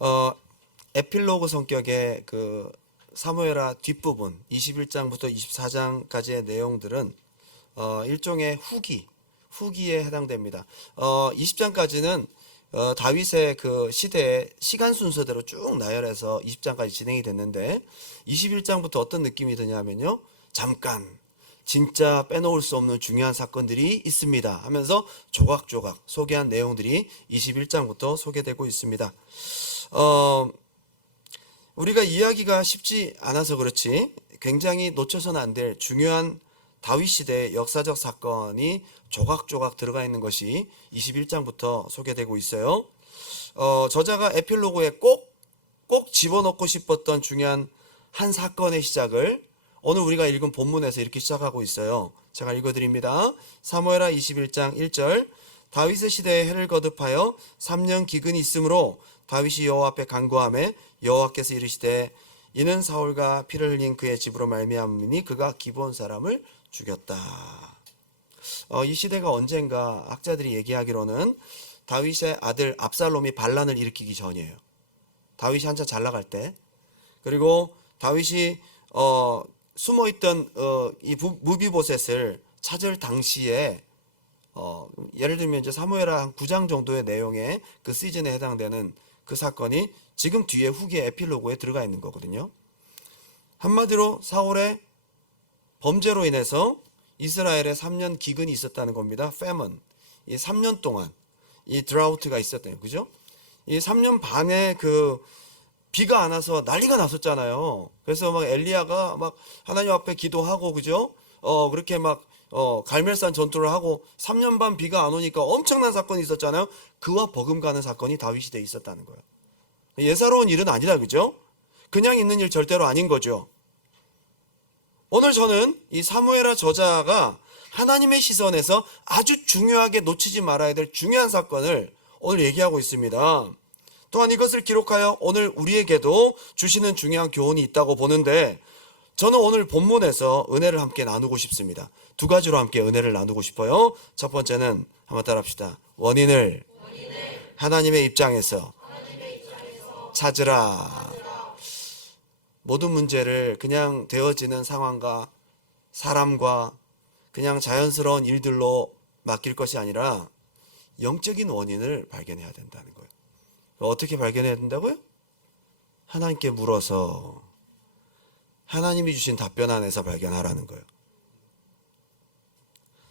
어, 에필로그 성격의 그 사무엘하 뒷부분 21장부터 24장까지의 내용들은 일종의 후기에 해당됩니다. 20장까지는 다윗의 그 시대의 시간 순서대로 쭉 나열해서 20장까지 진행이 됐는데 21장부터 어떤 느낌이 드냐면요. 잠깐 진짜 빼놓을 수 없는 중요한 사건들이 있습니다 하면서 조각조각 소개한 내용들이 21장부터 소개되고 있습니다. 우리가 이야기가 쉽지 않아서 그렇지 굉장히 놓쳐서는 안 될 중요한 다윗 시대의 역사적 사건이 조각조각 들어가 있는 것이 21장부터 소개되고 있어요. 저자가 에필로그에 꼭 집어넣고 싶었던 중요한 한 사건의 시작을 오늘 우리가 읽은 본문에서 이렇게 시작하고 있어요. 제가 읽어드립니다. 사무엘하 21장 1절 다윗의 시대에 해를 거듭하여 3년 기근이 있으므로 다윗이 여호와 앞에 간구하매 여호와께서 이르시되 이는 사울과 피를 흘린 그의 집으로 말미암으니 그가 기브온 사람을 죽였다. 이 시대가 언젠가 학자들이 얘기하기로는 다윗의 아들 압살롬이 반란을 일으키기 전이에요. 다윗이 한참 잘 나갈 때, 그리고 다윗이 숨어있던 이 무비보셋을 찾을 당시에 예를 들면 이제 사무엘하 한 9장 정도의 내용의 그 시즌에 해당되는 그 사건이 지금 뒤에 후기의 에필로그에 들어가 있는 거거든요. 한마디로 사울의 범죄로 인해서 이스라엘에 3년 기근이 있었다는 겁니다. famine. 이 3년 동안 이 드라우트가 있었대요. 그죠? 이 3년 반에 그 비가 안 와서 난리가 났었잖아요. 그래서 막 엘리야가 막 하나님 앞에 기도하고, 그죠? 그렇게 막 갈멜산 전투를 하고 3년 반 비가 안 오니까 엄청난 사건이 있었잖아요. 그와 버금가는 사건이 다윗 시대에 있었다는 거예요. 예사로운 일은 아니다, 그죠? 그냥 있는 일 절대로 아닌 거죠. 오늘 저는 이 사무엘하 저자가 하나님의 시선에서 아주 중요하게 놓치지 말아야 될 중요한 사건을 오늘 얘기하고 있습니다. 또한 이것을 기록하여 오늘 우리에게도 주시는 중요한 교훈이 있다고 보는데, 저는 오늘 본문에서 은혜를 함께 나누고 싶습니다. 두 가지로 함께 은혜를 나누고 싶어요. 첫 번째는 한번 따라합시다. 원인을 하나님의 입장에서 찾으라. 모든 문제를 그냥 되어지는 상황과 사람과 그냥 자연스러운 일들로 맡길 것이 아니라 영적인 원인을 발견해야 된다는 거예요. 어떻게 발견해야 된다고요? 하나님께 물어서 하나님이 주신 답변 안에서 발견하라는 거예요.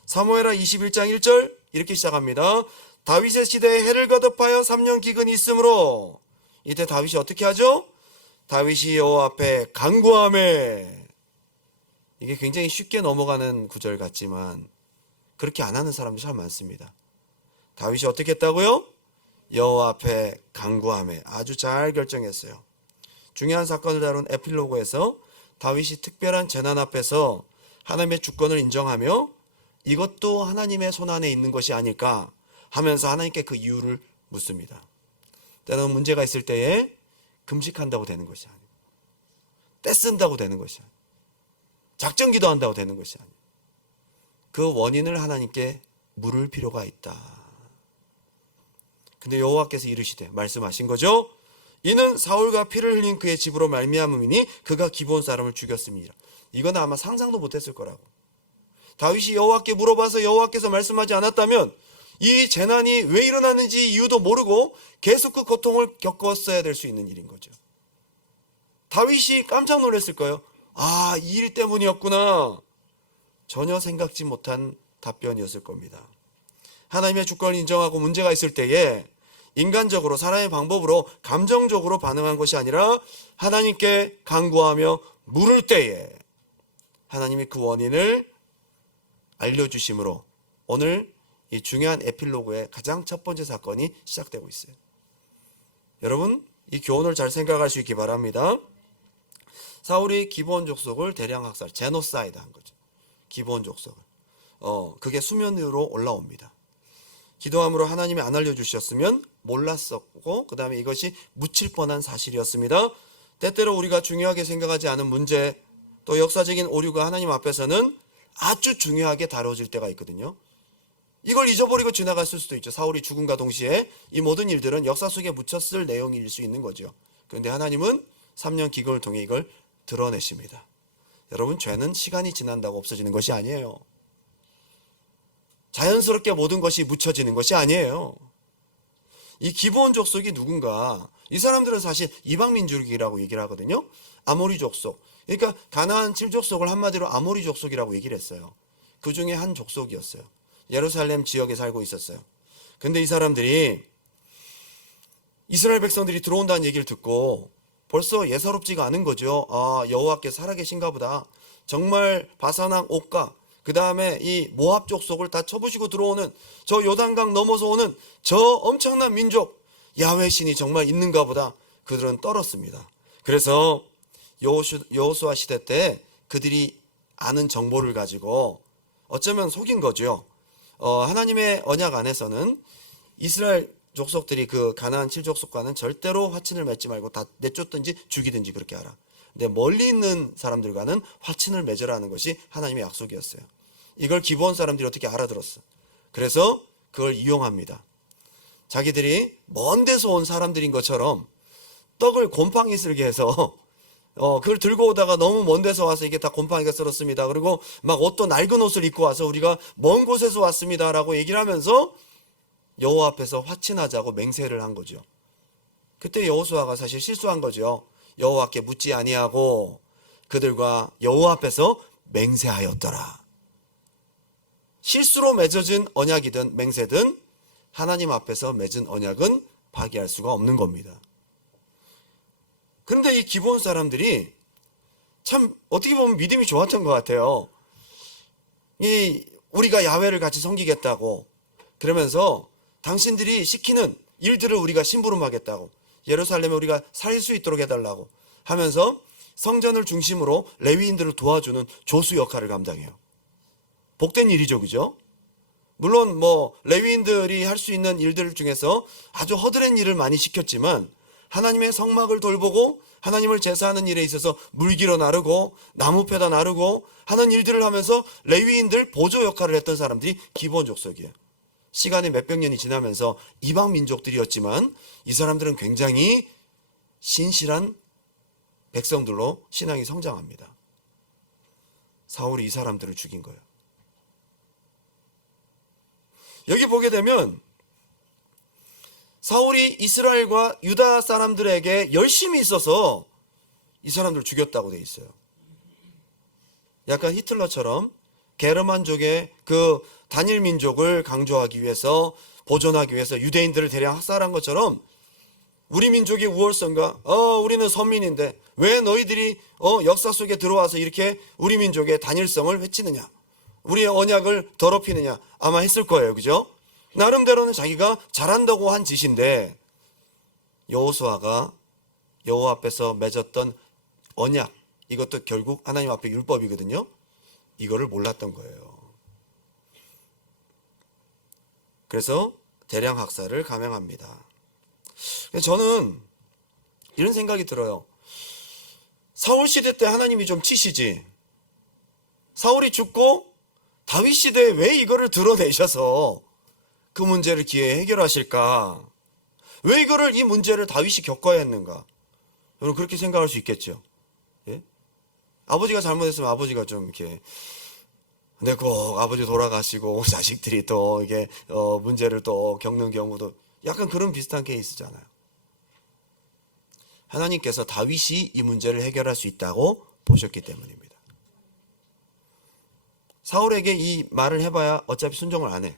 사무엘하 21장 1절 이렇게 시작합니다. 다윗의 시대에 해를 거듭하여 3년 기근이 있으므로, 이때 다윗이 어떻게 하죠? 다윗이 여호와 앞에 간구하매. 이게 굉장히 쉽게 넘어가는 구절 같지만 그렇게 안 하는 사람들이 참 많습니다. 다윗이 어떻게 했다고요? 여호와 앞에 간구하매. 아주 잘 결정했어요. 중요한 사건을 다룬 에필로그에서 다윗이 특별한 재난 앞에서 하나님의 주권을 인정하며 이것도 하나님의 손안에 있는 것이 아닐까 하면서 하나님께 그 이유를 묻습니다. 때로는 문제가 있을 때에 금식한다고 되는 것이 아니고, 떼쓴다고 되는 것이 아니고, 작전 기도한다고 되는 것이 아니고, 그 원인을 하나님께 물을 필요가 있다. 근데 여호와께서 이르시되, 말씀하신 거죠. 이는 사울과 피를 흘린 그의 집으로 말미암음이니 그가 기브온 사람을 죽였습니다. 이건 아마 상상도 못했을 거라고. 다윗이 여호와께 물어봐서 여호와께서 말씀하지 않았다면 이 재난이 왜 일어났는지 이유도 모르고 계속 그 고통을 겪었어야 될 수 있는 일인 거죠. 다윗이 깜짝 놀랐을 거예요. 아, 이 일 때문이었구나. 전혀 생각지 못한 답변이었을 겁니다. 하나님의 주권을 인정하고 문제가 있을 때에 인간적으로 사람의 방법으로 감정적으로 반응한 것이 아니라 하나님께 간구하며 물을 때에 하나님이 그 원인을 알려주심으로 오늘 이 중요한 에필로그의 가장 첫 번째 사건이 시작되고 있어요. 여러분, 이 교훈을 잘 생각할 수 있기 바랍니다. 사울이 기브온 족속을 대량 학살, 제노사이드 한 거죠. 기브온 족속을. 그게 수면 위로 올라옵니다. 기도함으로 하나님이 안 알려주셨으면 몰랐었고, 그 다음에 이것이 묻힐 뻔한 사실이었습니다. 때때로 우리가 중요하게 생각하지 않은 문제, 또 역사적인 오류가 하나님 앞에서는 아주 중요하게 다뤄질 때가 있거든요. 이걸 잊어버리고 지나갔을 수도 있죠. 사울이 죽음과 동시에 이 모든 일들은 역사 속에 묻혔을 내용일 수 있는 거죠. 그런데 하나님은 3년 기근을 통해 이걸 드러내십니다. 여러분, 죄는 시간이 지난다고 없어지는 것이 아니에요. 자연스럽게 모든 것이 묻혀지는 것이 아니에요. 이 기브온 족속이 누군가, 이 사람들은 사실 이방민족이라고 얘기를 하거든요. 아모리 족속. 그러니까 가나안 7족속을 한마디로 아모리 족속이라고 얘기를 했어요. 그 중에 한 족속이었어요. 예루살렘 지역에 살고 있었어요. 근데 이 사람들이 이스라엘 백성들이 들어온다는 얘기를 듣고 벌써 예사롭지가 않은 거죠. 아, 여호와께서 살아계신가 보다. 정말 바산왕 옥과 그 다음에 이 모압 족속을 다 쳐부시고 들어오는 저 요단강 넘어서 오는 저 엄청난 민족, 야훼 신이 정말 있는가 보다. 그들은 떨었습니다. 그래서 여호수아 시대 때 그들이 아는 정보를 가지고 어쩌면 속인 거죠. 하나님의 언약 안에서는 이스라엘 족속들이 그 가나안 7족속과는 절대로 화친을 맺지 말고 다 내쫓든지 죽이든지 그렇게 하라. 근데 멀리 있는 사람들과는 화친을 맺으라는 것이 하나님의 약속이었어요. 이걸 기브온 사람들이 어떻게 알아들었어. 그래서 그걸 이용합니다. 자기들이 먼 데서 온 사람들인 것처럼 떡을 곰팡이 쓸게 해서 그걸 들고 오다가 너무 먼 데서 와서 이게 다 곰팡이가 쓸었습니다. 그리고 막 옷도 낡은 옷을 입고 와서 우리가 먼 곳에서 왔습니다 라고 얘기를 하면서 여호와 앞에서 화친하자고 맹세를 한 거죠. 그때 여호수아가 사실 실수한 거죠. 여호와께 묻지 아니하고 그들과 여호와 앞에서 맹세하였더라. 실수로 맺어진 언약이든 맹세든 하나님 앞에서 맺은 언약은 파기할 수가 없는 겁니다. 그런데 이 기브온 사람들이 참 어떻게 보면 믿음이 좋았던 것 같아요. 우리가 야훼를 같이 섬기겠다고 그러면서 당신들이 시키는 일들을 우리가 심부름하겠다고, 예루살렘에 우리가 살 수 있도록 해달라고 하면서 성전을 중심으로 레위인들을 도와주는 조수 역할을 감당해요. 복된 일이죠, 그죠? 물론 뭐 레위인들이 할 수 있는 일들 중에서 아주 허드렛 일을 많이 시켰지만 하나님의 성막을 돌보고 하나님을 제사하는 일에 있어서 물기로 나르고 나무 패다 나르고 하는 일들을 하면서 레위인들 보조 역할을 했던 사람들이 기브온 족속이에요. 시간이 몇백 년이 지나면서 이방 민족들이었지만 이 사람들은 굉장히 신실한 백성들로 신앙이 성장합니다. 사울이 이 사람들을 죽인 거예요. 여기 보게 되면 사울이 이스라엘과 유다 사람들에게 열심히 있어서 이 사람들을 죽였다고 돼 있어요. 약간 히틀러처럼 게르만족의 그 단일 민족을 강조하기 위해서, 보존하기 위해서 유대인들을 대량 학살한 것처럼 우리 민족의 우월성과 우리는 선민인데 왜 너희들이 역사 속에 들어와서 이렇게 우리 민족의 단일성을 해치느냐, 우리의 언약을 더럽히느냐 아마 했을 거예요. 그죠? 나름대로는 자기가 잘한다고 한 짓인데 여호수아가 여호와 앞에서 맺었던 언약, 이것도 결국 하나님 앞에 율법이거든요. 이거를 몰랐던 거예요. 그래서 대량 학살을 감행합니다. 저는 이런 생각이 들어요. 사울 시대 때 하나님이 좀 치시지, 사울이 죽고 다윗 시대에 왜 이거를 드러내셔서 그 문제를 기회에 해결하실까? 왜 이 문제를 다윗이 겪어야 했는가? 여러분 그렇게 생각할 수 있겠죠. 예? 아버지가 잘못했으면 아버지가 좀 이렇게, 근데 꼭 아버지 돌아가시고 자식들이 또 이게 문제를 또 겪는 경우도 약간 그런 비슷한 케이스잖아요. 하나님께서 다윗이 이 문제를 해결할 수 있다고 보셨기 때문입니다. 사울에게 이 말을 해봐야 어차피 순종을 안 해.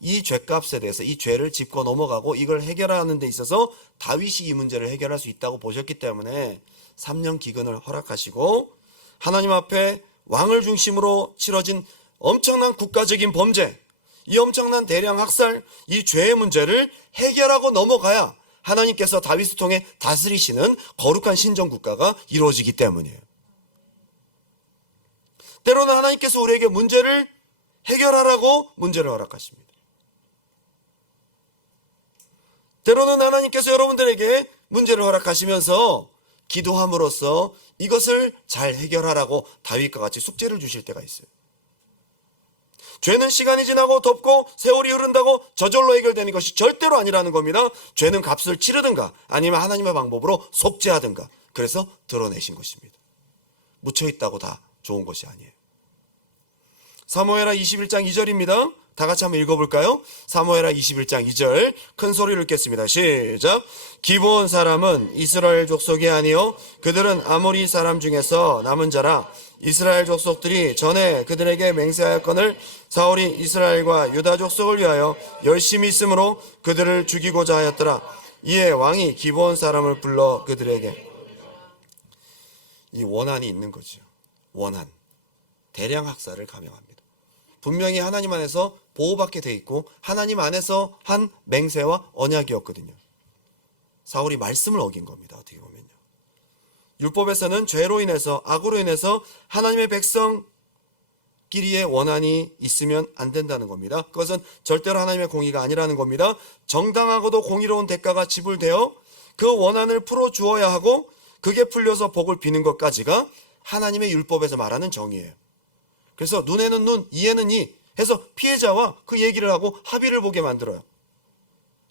이 죄값에 대해서 이 죄를 짚고 넘어가고 이걸 해결하는 데 있어서 다윗이 이 문제를 해결할 수 있다고 보셨기 때문에 3년 기근을 허락하시고 하나님 앞에 왕을 중심으로 치러진 엄청난 국가적인 범죄, 이 엄청난 대량 학살, 이 죄의 문제를 해결하고 넘어가야 하나님께서 다윗을 통해 다스리시는 거룩한 신정국가가 이루어지기 때문이에요. 때로는 하나님께서 우리에게 문제를 해결하라고 문제를 허락하십니다. 때로는 하나님께서 여러분들에게 문제를 허락하시면서 기도함으로써 이것을 잘 해결하라고 다윗과 같이 숙제를 주실 때가 있어요. 죄는 시간이 지나고 덮고 세월이 흐른다고 저절로 해결되는 것이 절대로 아니라는 겁니다. 죄는 값을 치르든가 아니면 하나님의 방법으로 속죄하든가, 그래서 드러내신 것입니다. 묻혀있다고 다 좋은 것이 아니에요. 사무엘하 21장 2절입니다. 다 같이 한번 읽어볼까요? 사무엘하 21장 2절 큰 소리를 읽겠습니다. 시작. 기브온 사람은 이스라엘 족속이 아니요 그들은 아모리 사람 중에서 남은 자라. 이스라엘 족속들이 전에 그들에게 맹세하였거늘 사울이 이스라엘과 유다 족속을 위하여 열심히 있으므로 그들을 죽이고자 하였더라. 이에 왕이 기브온 사람을 불러 그들에게, 이 원한이 있는 거죠. 원한, 대량 학살을 감행합니다. 분명히 하나님 안에서 보호받게 돼 있고 하나님 안에서 한 맹세와 언약이었거든요. 사울이 말씀을 어긴 겁니다. 어떻게 보면요. 율법에서는 죄로 인해서, 악으로 인해서 하나님의 백성끼리의 원한이 있으면 안 된다는 겁니다. 그것은 절대로 하나님의 공의가 아니라는 겁니다. 정당하고도 공의로운 대가가 지불되어 그 원한을 풀어주어야 하고 그게 풀려서 복을 비는 것까지가 하나님의 율법에서 말하는 정의예요. 그래서 눈에는 눈, 이에는 이 해서 피해자와 그 얘기를 하고 합의를 보게 만들어요.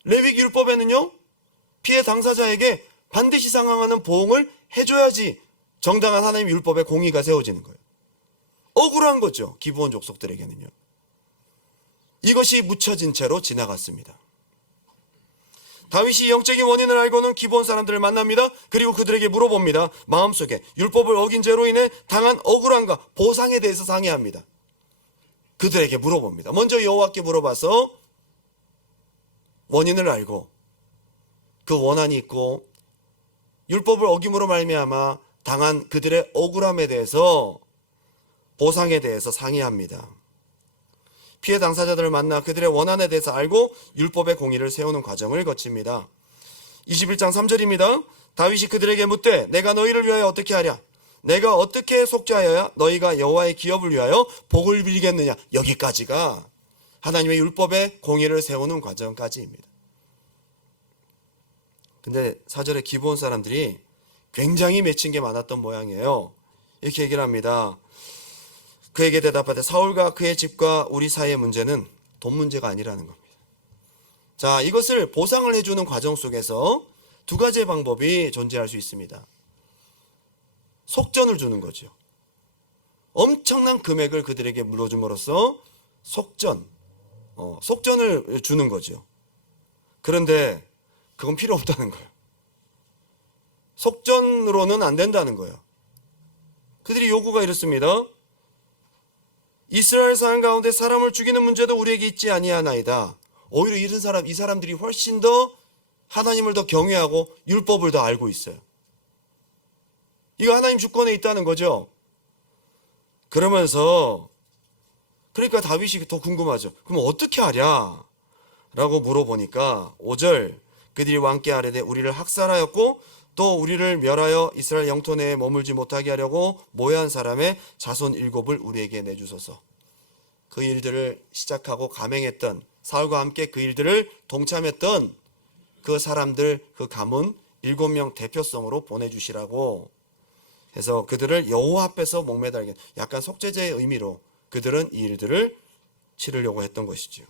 레위기 율법에는요, 피해 당사자에게 반드시 상응하는 보응을 해줘야지 정당한 하나님의 율법의 공의가 세워지는 거예요. 억울한 거죠. 기브온 족속들에게는요. 이것이 묻혀진 채로 지나갔습니다. 다윗이 영적인 원인을 알고는 기브온 사람들을 만납니다. 그리고 그들에게 물어봅니다. 마음속에 율법을 어긴 죄로 인해 당한 억울함과 보상에 대해서 상의합니다. 그들에게 물어봅니다. 먼저 여호와께 물어봐서 원인을 알고 그 원한이 있고 율법을 어김으로 말미암아 당한 그들의 억울함에 대해서, 보상에 대해서 상의합니다. 피해 당사자들을 만나 그들의 원한에 대해서 알고 율법의 공의를 세우는 과정을 거칩니다. 21장 3절입니다. 다윗이 그들에게 묻되 내가 너희를 위하여 어떻게 하랴? 내가 어떻게 속죄하여야 너희가 여호와의 기업을 위하여 복을 빌겠느냐? 여기까지가 하나님의 율법의 공의를 세우는 과정까지입니다. 근데 4절에 기브온 사람들이 굉장히 맺힌 게 많았던 모양이에요. 이렇게 얘기를 합니다. 그에게 대답하되 사울과 그의 집과 우리 사이의 문제는 돈 문제가 아니라는 겁니다. 자, 이것을 보상을 해주는 과정 속에서 두 가지의 방법이 존재할 수 있습니다. 속전을 주는 거죠. 엄청난 금액을 그들에게 물어줌으로써 속전을 주는 거죠. 그런데 그건 필요 없다는 거예요. 속전으로는 안 된다는 거예요. 그들이 요구가 이렇습니다. 이스라엘 사람 가운데 사람을 죽이는 문제도 우리에게 있지 아니하나이다. 오히려 이 사람들이 훨씬 더 하나님을 더 경외하고 율법을 더 알고 있어요. 이거 하나님 주권에 있다는 거죠. 그러면서 그러니까 다윗이 더 궁금하죠. 그럼 어떻게 하랴? 라고 물어보니까 5절 그들이 왕께 아뢰되 우리를 학살하였고 또 우리를 멸하여 이스라엘 영토 내에 머물지 못하게 하려고 모해한 사람의 자손 7을 우리에게 내주소서. 그 일들을 시작하고 감행했던, 사울과 함께 그 일들을 동참했던 그 사람들, 그 가문 7명 대표성으로 보내주시라고 해서 그들을 여호와 앞에서 목매달게, 약간 속죄제의 의미로 그들은 이 일들을 치르려고 했던 것이죠.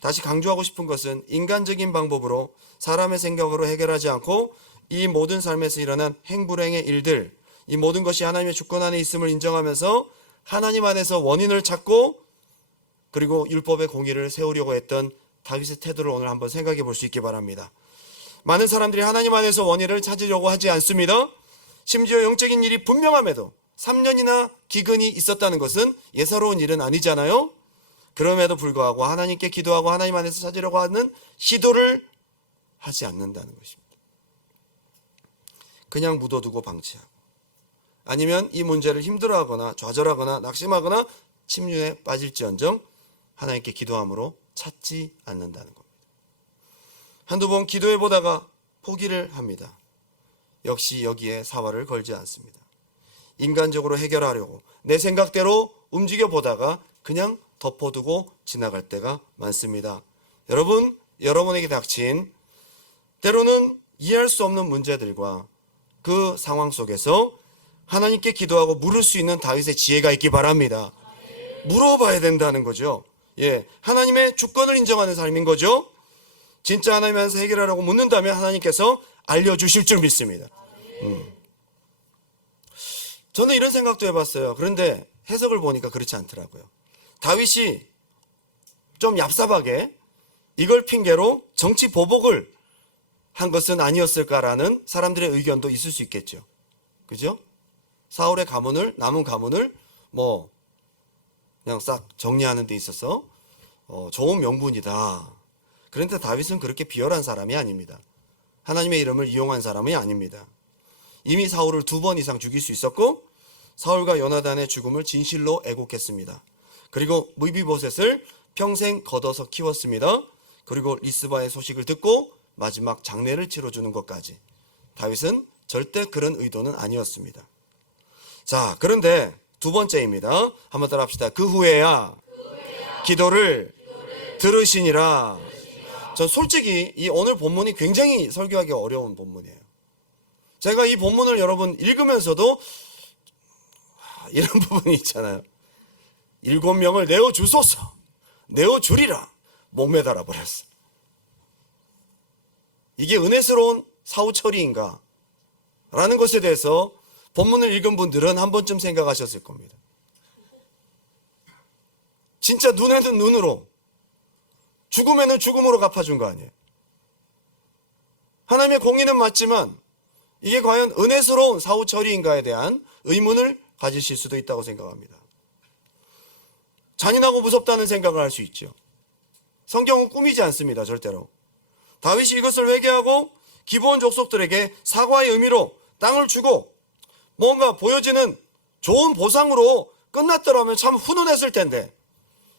다시 강조하고 싶은 것은 인간적인 방법으로 사람의 생각으로 해결하지 않고 이 모든 삶에서 일어난 행불행의 일들, 이 모든 것이 하나님의 주권 안에 있음을 인정하면서 하나님 안에서 원인을 찾고 그리고 율법의 공의를 세우려고 했던 다윗의 태도를 오늘 한번 생각해 볼 수 있기 바랍니다. 많은 사람들이 하나님 안에서 원인을 찾으려고 하지 않습니다. 심지어 영적인 일이 분명함에도 3년이나 기근이 있었다는 것은 예사로운 일은 아니잖아요. 그럼에도 불구하고 하나님께 기도하고 하나님 안에서 찾으려고 하는 시도를 하지 않는다는 것입니다. 그냥 묻어두고 방치하고, 아니면 이 문제를 힘들어하거나 좌절하거나 낙심하거나 침륜에 빠질지언정 하나님께 기도함으로 찾지 않는다는 겁니다. 한두 번 기도해보다가 포기를 합니다. 역시 여기에 사활을 걸지 않습니다. 인간적으로 해결하려고 내 생각대로 움직여보다가 그냥 덮어두고 지나갈 때가 많습니다. 여러분에게 닥친 때로는 이해할 수 없는 문제들과 그 상황 속에서 하나님께 기도하고 물을 수 있는 다윗의 지혜가 있기 바랍니다. 물어봐야 된다는 거죠. 예, 하나님의 주권을 인정하는 삶인 거죠. 진짜 하나님 안에서 해결하라고 묻는다면 하나님께서 알려주실 줄 믿습니다. 저는 이런 생각도 해봤어요. 그런데 해석을 보니까 그렇지 않더라고요. 다윗이 좀 얍삽하게 이걸 핑계로 정치 보복을 한 것은 아니었을까라는 사람들의 의견도 있을 수 있겠죠. 그죠? 사울의 가문을, 남은 가문을 뭐 그냥 싹 정리하는 데 있어서 좋은 명분이다. 그런데 다윗은 그렇게 비열한 사람이 아닙니다. 하나님의 이름을 이용한 사람이 아닙니다. 이미 사울을 2번 이상 죽일 수 있었고 사울과 요나단의 죽음을 진실로 애곡했습니다. 그리고 무비보셋을 평생 걷어서 키웠습니다. 그리고 리스바의 소식을 듣고 마지막 장례를 치러주는 것까지. 다윗은 절대 그런 의도는 아니었습니다. 자, 그런데 2번째입니다. 한번 따라 합시다. 그 후에야 기도를 들으시니라. 전 솔직히 이 오늘 본문이 굉장히 설교하기 어려운 본문이에요. 제가 이 본문을 여러분 읽으면서도 이런 부분이 있잖아요. 7명을 내어주소서, 내어주리라 목매달아 버렸어. 이게 은혜스러운 사후 처리인가? 라는 것에 대해서 본문을 읽은 분들은 한 번쯤 생각하셨을 겁니다. 진짜 눈에는 눈으로, 죽음에는 죽음으로 갚아준 거 아니에요. 하나님의 공의는 맞지만 이게 과연 은혜스러운 사후 처리인가에 대한 의문을 가지실 수도 있다고 생각합니다. 잔인하고 무섭다는 생각을 할 수 있죠. 성경은 꾸미지 않습니다. 절대로. 다윗이 이것을 회개하고 기브온 족속들에게 사과의 의미로 땅을 주고 뭔가 보여지는 좋은 보상으로 끝났더라면 참 훈훈했을 텐데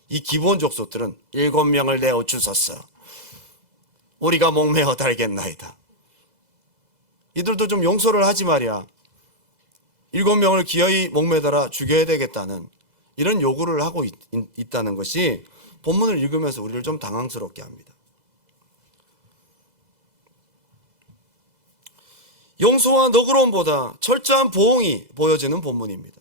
이 기브온 족속들은 7명을 내어 주소서. 우리가 목매어 달겠나이다. 이들도 좀 용서를 하지 말이야. 7명을 기어이 목매달아 죽여야 되겠다는 이런 요구를 하고 있다는 것이 본문을 읽으면서 우리를 좀 당황스럽게 합니다. 용서와 너그러움보다 철저한 보응이 보여지는 본문입니다.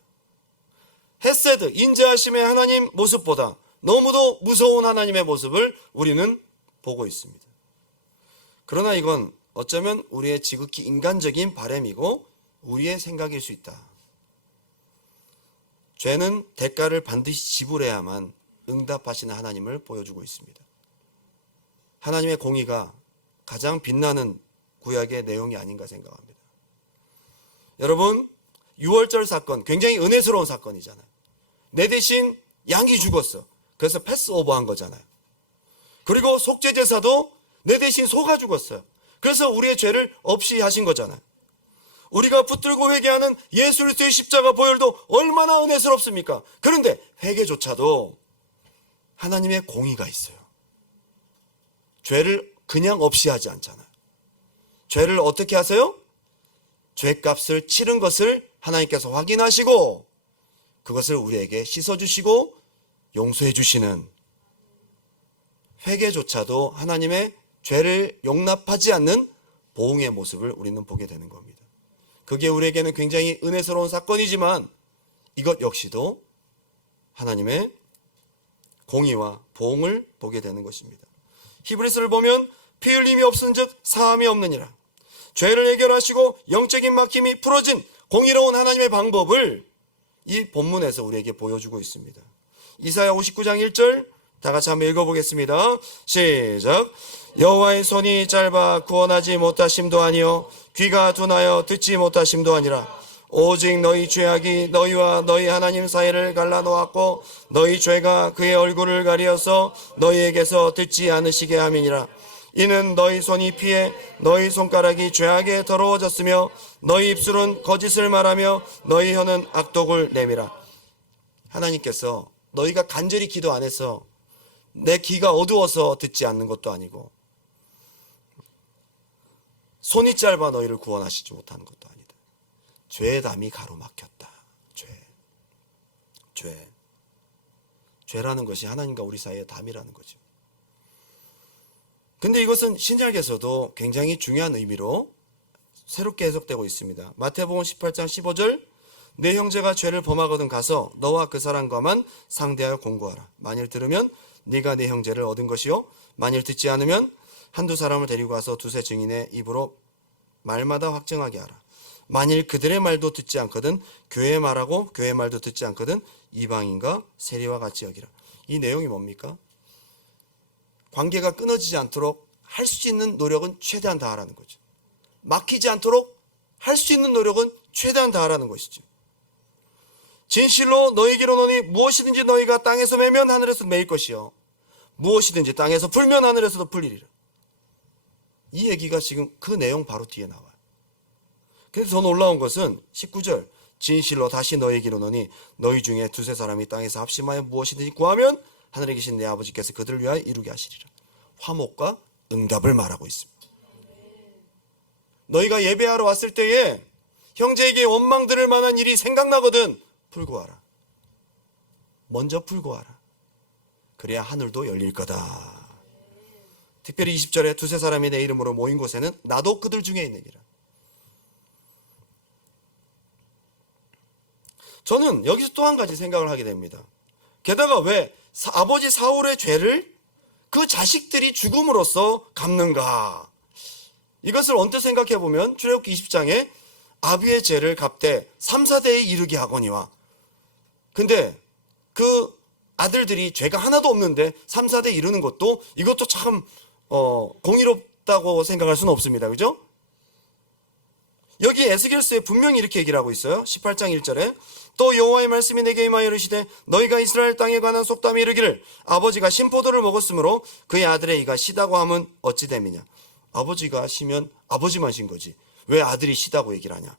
헤세드, 인자하심의 하나님 모습보다 너무도 무서운 하나님의 모습을 우리는 보고 있습니다. 그러나 이건 어쩌면 우리의 지극히 인간적인 바람이고 우리의 생각일 수 있다. 죄는 대가를 반드시 지불해야만 응답하시는 하나님을 보여주고 있습니다. 하나님의 공의가 가장 빛나는 구약의 내용이 아닌가 생각합니다. 여러분, 유월절 사건 굉장히 은혜스러운 사건이잖아요. 내 대신 양이 죽었어. 그래서 패스오버한 거잖아요. 그리고 속죄제사도 내 대신 소가 죽었어요. 그래서 우리의 죄를 없이 하신 거잖아요. 우리가 붙들고 회개하는 예수 그리스도의 십자가 보혈도 얼마나 은혜스럽습니까? 그런데 회개조차도 하나님의 공의가 있어요. 죄를 그냥 없이 하지 않잖아요. 죄를 어떻게 하세요? 죄값을 치른 것을 하나님께서 확인하시고 그것을 우리에게 씻어주시고 용서해주시는, 회개조차도 하나님의 죄를 용납하지 않는 보응의 모습을 우리는 보게 되는 겁니다. 그게 우리에게는 굉장히 은혜스러운 사건이지만 이것 역시도 하나님의 공의와 보응을 보게 되는 것입니다. 히브리서를 보면 피 흘림이 없은즉 사함이 없느니라. 죄를 해결하시고 영적인 막힘이 풀어진 공의로운 하나님의 방법을 이 본문에서 우리에게 보여주고 있습니다. 이사야 59장 1절 다 같이 한번 읽어보겠습니다. 시작. 여호와의 손이 짧아 구원하지 못하심도 아니요 귀가 둔하여 듣지 못하심도 아니라 오직 너희 죄악이 너희와 너희 하나님 사이를 갈라놓았고 너희 죄가 그의 얼굴을 가리어서 너희에게서 듣지 않으시게 함이니라. 이는 너희 손이 피해 너희 손가락이 죄악에 더러워졌으며 너희 입술은 거짓을 말하며 너희 혀는 악독을 내밀어. 하나님께서 너희가 간절히 기도 안 해서 내 귀가 어두워서 듣지 않는 것도 아니고 손이 짧아 너희를 구원하시지 못하는 것도 아니다. 죄의 담이 가로막혔다. 죄라는 것이 하나님과 우리 사이의 담이라는 거죠. 근데 이것은 신약에서도 굉장히 중요한 의미로 새롭게 해석되고 있습니다. 마태복음 18장 15절 내 형제가 죄를 범하거든 가서 너와 그 사람과만 상대하여 공고하라. 만일 들으면 네가 내 형제를 얻은 것이요 만일 듣지 않으면 한두 사람을 데리고 와서 두세 증인의 입으로 말마다 확증하게 하라. 만일 그들의 말도 듣지 않거든 교회의 말하고 교회의 말도 듣지 않거든 이방인과 세리와 같이 여기라. 이 내용이 뭡니까? 관계가 끊어지지 않도록 할 수 있는 노력은 최대한 다하라는 거죠. 막히지 않도록 할 수 있는 노력은 최대한 다하라는 것이죠. 진실로 너희에게로 노니 무엇이든지 너희가 땅에서 매면 하늘에서 매일 것이요 무엇이든지 땅에서 풀면 하늘에서도 풀리리라. 이 얘기가 지금 그 내용 바로 뒤에 나와요. 그래서 더 놀라운 것은 19절 진실로 다시 너희에게로 노니 너희 중에 두세 사람이 땅에서 합심하여 무엇이든지 구하면 하늘에 계신 내 아버지께서 그들을 위하여 이루게 하시리라. 화목과 응답을 말하고 있습니다. 너희가 예배하러 왔을 때에 형제에게 원망 들을 만한 일이 생각나거든 풀고 와라. 먼저 풀고 와라. 그래야 하늘도 열릴 거다. 특별히 20절에 두세 사람이 내 이름으로 모인 곳에는 나도 그들 중에 있느니라. 저는 여기서 또 한 가지 생각을 하게 됩니다. 게다가 왜 아버지 사울의 죄를 그 자식들이 죽음으로써 갚는가? 이것을 언뜻 생각해 보면 출애굽기 20장에 아비의 죄를 갚되 3, 4대에 이르게 하거니와, 근데 그 아들들이 죄가 하나도 없는데 3, 4대 이르는 것도 이것도 참 공의롭다고 생각할 수는 없습니다. 그죠? 여기 에스겔서에 분명히 이렇게 얘기를 하고 있어요. 18장 1절에 또 여호와의 말씀이 내게 임하여 이르시되 너희가 이스라엘 땅에 관한 속담이 이르기를 아버지가 신포도를 먹었으므로 그의 아들의 이가 시다고 하면 어찌 됨이냐. 아버지가 시면 아버지만 신 거지 왜 아들이 시다고 얘기를 하냐.